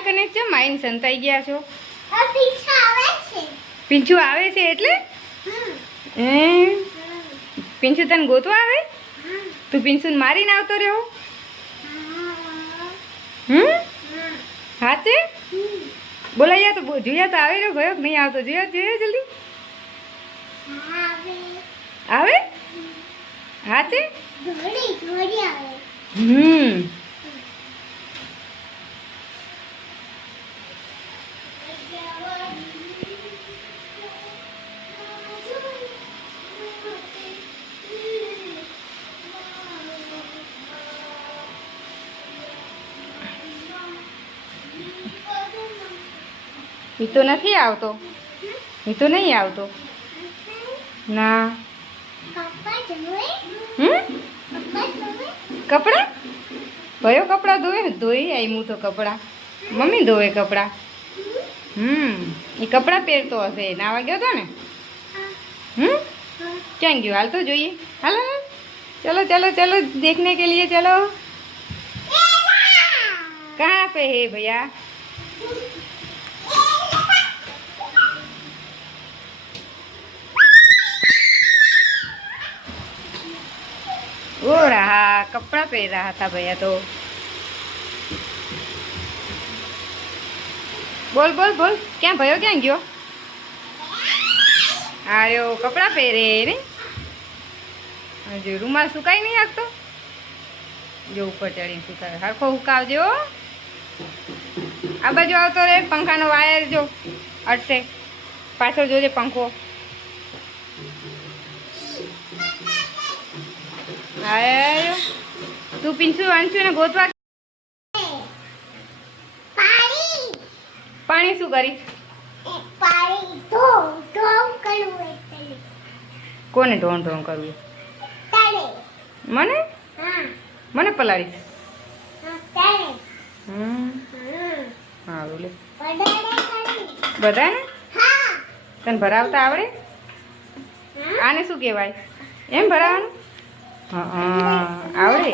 અહીંયા કને છે માઈન સંતાઈ ગયા છો. પિંછુ આવે છે એટલે પિંછુ તને ગોતવા આવે. તું પિંછુને મારીને આવતો રહ્યો. હાચે બોલાયા તો જોયા તો આવે રહ્યો ગયો નહીં આવતો. જોયા જોયા જલ્દી આવે. હાચે એ તો નથી આવતો. એ તો નહીં આવતો ના. કપડા કયો કપડાં ધોવે ધોઈ આવી હું તો કપડાં મમ્મી ધોવે કપડાં. એ કપડાં પહેરતો હશે નાવા ગયો હતો ને. ક્યાં ગયો હાલ તો જોઈએ. હાલો ચલો ચલો ચલો देखने के लिए चलो. कहाँ पे है भैया. वो रहा कपड़ा पहन रहा था भैया तो. बोल बोल बोल क्या भयो क्या गयो. आयो कपड़ा पहरे ने हजू रूमाल सुकाई नहीं सकतो. जो ऊपर चढ़ी सुकावे हरखो हुकावजो. आ बाजू आवतो रे पंखानो वायर जो अटसे पाछळ जोजे पंखो. आयो तू पिंचू अंशु ने गोतवा पानी शू करी. कोने ढोण ढोण करવું. મને મને પલાળી. સારું લે બધાને તને ભરાવતા આવડે. આને શું કહેવાય એમ ભરાવાનું. આવડે.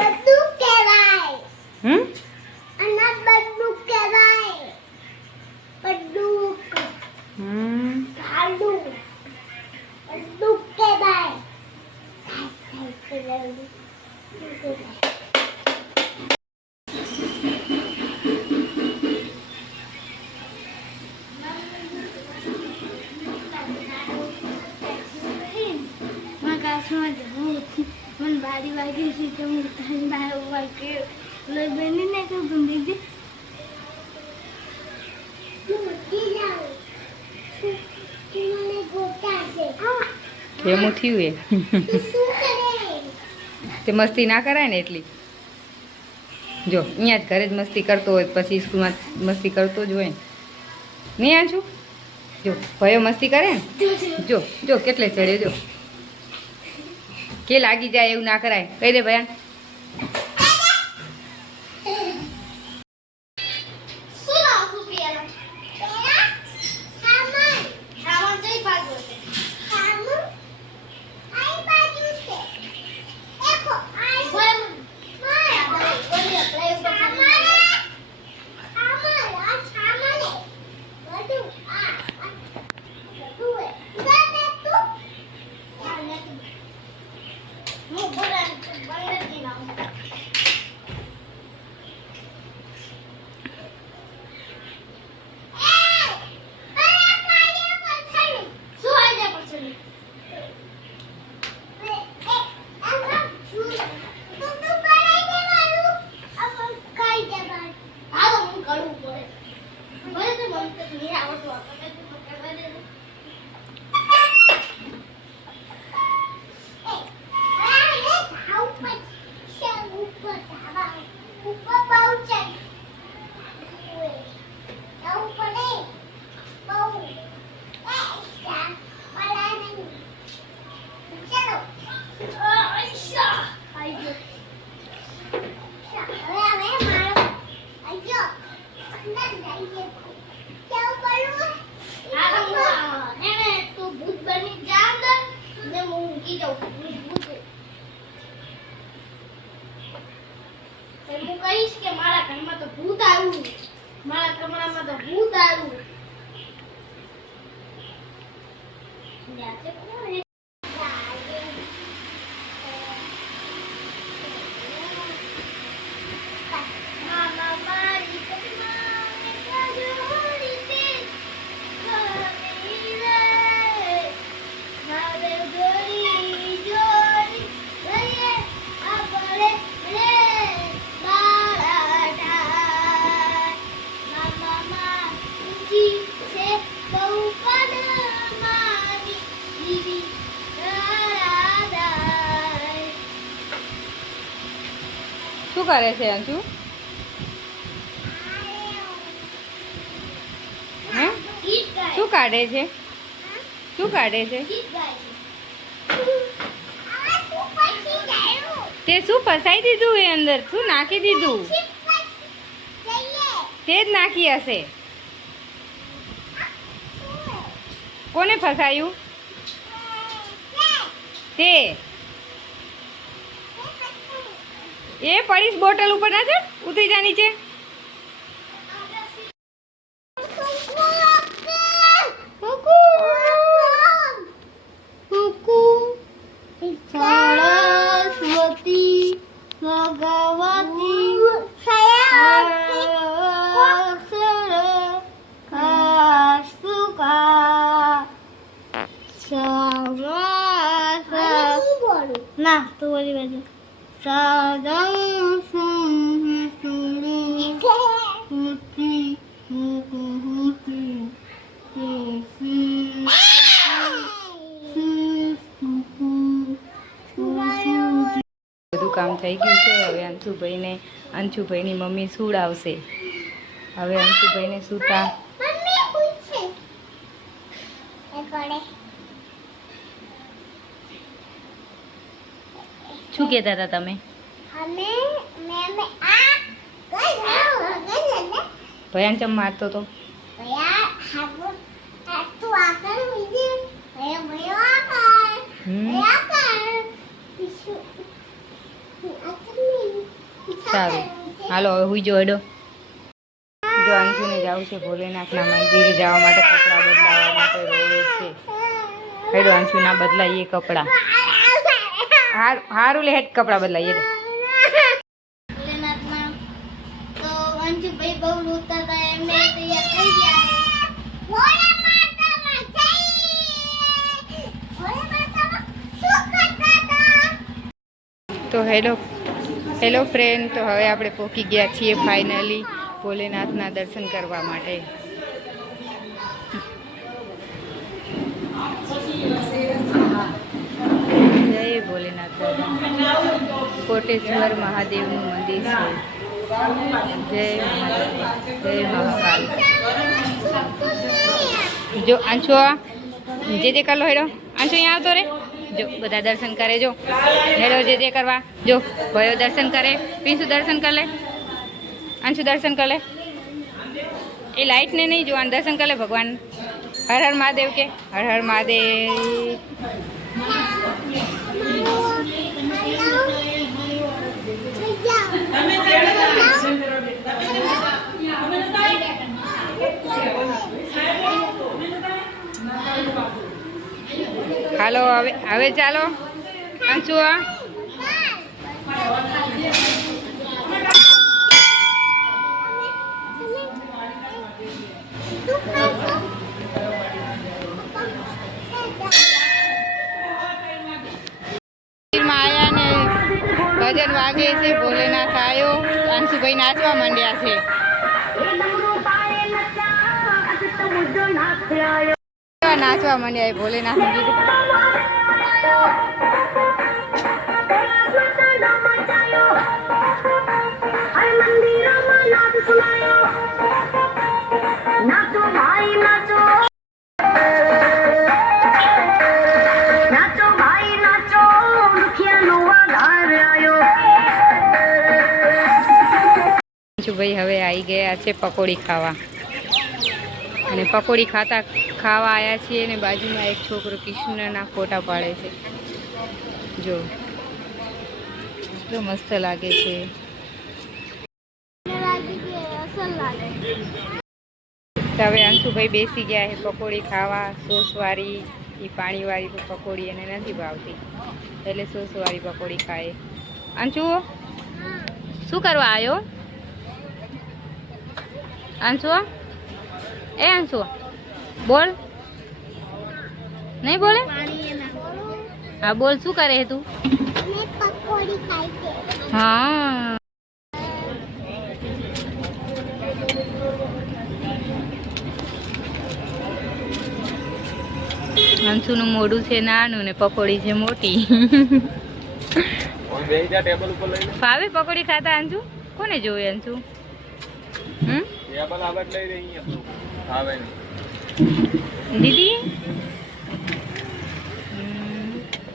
मन बारी वागे थी तो मुझे बाहर वागे लोग बने नहीं तो घूमने दे એમું થયું એ તે મસ્તી ના કરાય ને એટલી. જો અહીંયા જ ઘરે જ મસ્તી કરતો હોય પછી સ્કૂલમાં મસ્તી કરતો જ હોય ને. નહીં આ છું જો ભયો મસ્તી કરે ને. જો જો કેટલે ચડ્યો જો કે લાગી જાય એવું ના કરાય. કહી દે ભયાન. હું કહીશ કે મારા ઘરમાં તો ભૂત આવ્યું, મારા કમરામાં તો ભૂત આવ્યું. ન્યાસે કોણ હે? મામા મારી કમરામાં કાજોડી તે ગમી રે. મારે જોડી જોડી લઈએ આપણે રે બાળા. મામા મારી છે બહુ પણ મારી દીદી રાધાય. શું કરે છે અંશુ? હે ગીત ગાય શું કાઢે છે? શું કાઢે છે? ગીત ગાય છે. આ શું પછી ગાયું? તે શું ફસાઈ દીધું એ અંદર? શું નાખી દીધું? તે જ નાખી હશે. કોને ફસાયું? તે એ પડીશ બોટલ ઉપર ના છે, ઉતરી જા નીચે. સરસ્વતી ભગવતી ના તો બોલી બાજુ બધું કામ થઈ ગયું છે. હવે અંશુભાઈની મમ્મી સુડાવશે. હવે અંશુભાઈને સૂતા શું કહેતા હતા તમે? ભયાન ચમ મારતો તો? સારું, હાલો હવે હુઈ જો. હેડો. જો અંશુને જવું છે ભોલેનાથના મંદિરે જવા માટે કપડાં બદલાવા માટે રોવે છે. હેડો અંશુના બદલાઈએ કપડાં. હારું લે, હેડ કપડાં બદલાઈએ. ભોલેનાથમાં તો અંશુભાઈ બહુ રોતા હતા, એમને તૈયાર થઈ ગયા. તો હેલો ફ્રેન્ડ, તો હવે આપણે પહોંચી ગયા છીએ ફાઇનલી ભોલેનાથના દર્શન કરવા માટે. જય ભોલેનાથ દાદા. કોટેશ્વર મહાદેવનું મંદિર છે. જય મહાદેવ, જય મહાકાલ. જો અંશુ જે તે કર લો. હેડો અંશુ અહીંયા આવતો રે. જો બધા દર્શન કરે. જો હેડો જે તે કરવા. જો ભયો દર્શન કરે. પીસુ દર્શન કર લે. અંશુ દર્શન કર લે. એ લાઈટને નહીં જોવાનું, દર્શન કર લે ભગવાન. હર હર મહાદેવ કે હર હર મહાદેવ. હાલો હવે ચાલો અંશુ. ભજન વાગે છે, ભોલેનાથ આવ્યો, અંશુભાઈ નાચવા માંડ્યા છે. નાચવા માંડ્યા ભોલેનાથ ગીત. ભાઈ હવે આવી ગયા છે પકોડી ખાવા, અને પકોડી ખાવા આવ્યા છીએ, અને બાજુમાં એક છોકરો કૃષ્ણના ફોટા પાડે છે. જો મસ્ત લાગે છે. તો હવે અંશુભાઈ બેસી ગયા છે પકોડી ખાવા. સોસવાળી એ પાણીવાળી તો પકોડી એને નથી ભાવતી એટલે સોસવાળી પકોડી ખાય. અંશુ શું કરવા આવ્યો? અંશુ એ અંશુ બોલ. નહીં બોલે? હા બોલ, શું કરે છે તું? હા અંશુનું મોઢું છે નાનું ને પકોડી છે મોટી. ફાવે પકોડી ખાતા અંશુ? કોને જોવે અંશુ? દીદી